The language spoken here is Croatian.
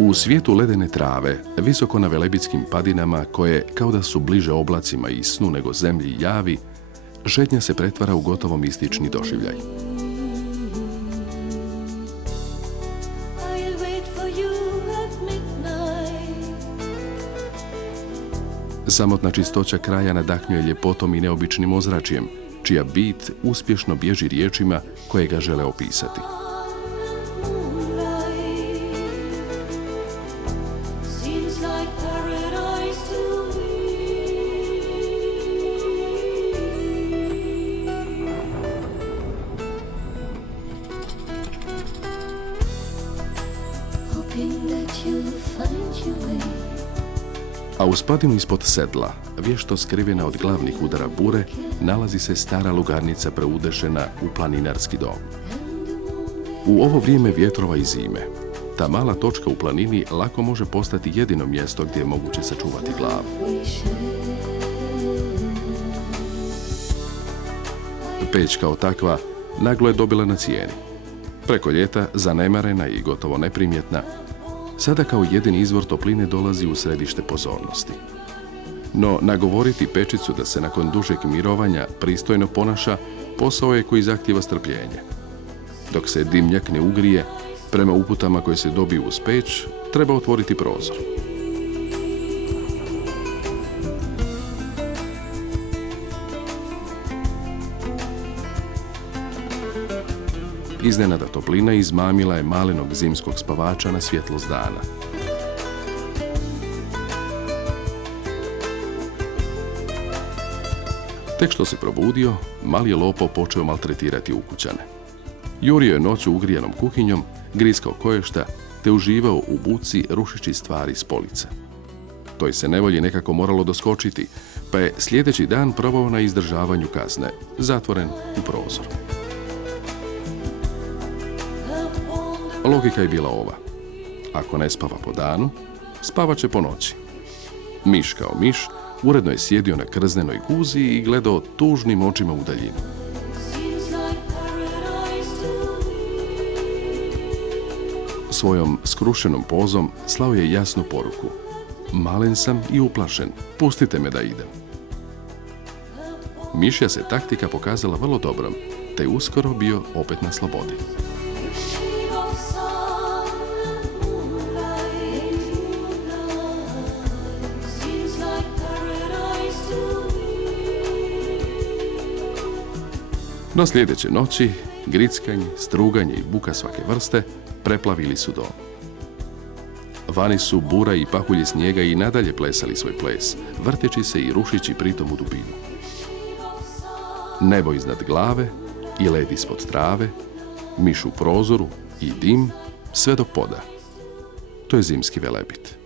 U svijetu ledene trave, visoko na velebitskim padinama, koje kao da su bliže oblacima i snu nego zemlji i javi, šetnja se pretvara u gotovo mistični doživljaj. Samotna čistoća kraja nadahnjuje ljepotom i neobičnim ozračjem, čija bit uspješno bježi riječima koje ga žele opisati. A uz padinu ispod sedla, vješto skrivena od glavnih udara bure, nalazi se stara lugarnica preudešena u planinarski dom. U ovo vrijeme vjetrova i zime, ta mala točka u planini lako može postati jedino mjesto gdje je moguće sačuvati glavu. Peć kao takva naglo je dobila na cijeni. Preko ljeta, zanemarena i gotovo neprimjetna, sada kao jedini izvor topline dolazi u središte pozornosti. No, nagovoriti pečicu da se nakon dužeg mirovanja pristojno ponaša, posao je koji zahtijeva strpljenje. Dok se dimnjak ne ugrije, prema uputama koje se dobiju uz peć, treba otvoriti prozor. Iznenada toplina izmamila je malenog zimskog spavača na svjetlost dana. Tek što se probudio, mali je lopov počeo maltretirati ukućane. Jurio je noću ugrijenom kuhinjom, griskao koješta, te uživao u buci rušići stvari s police. Toj se nevolji nekako moralo doskočiti, pa je sljedeći dan probao na izdržavanju kazne, zatvoren u prozor. Logika je bila ova. Ako ne spava po danu, spavat će po noći. Miš kao miš uredno je sjedio na krznenoj guzi i gledao tužnim očima u daljinu. Svojom skrušenom pozom slao je jasnu poruku. Malen sam i uplašen, pustite me da idem. Mišja se taktika pokazala vrlo dobrom, te je uskoro bio opet na slobodi. No sljedeće noći, grickanje, struganje i buka svake vrste preplavili su dom. Vani su bura i pahulji snijega i nadalje plesali svoj ples, vrteći se i rušići pritom u dubinu. Nebo iznad glave i led ispod trave, miš u prozoru i dim sve do poda. To je zimski Velebit.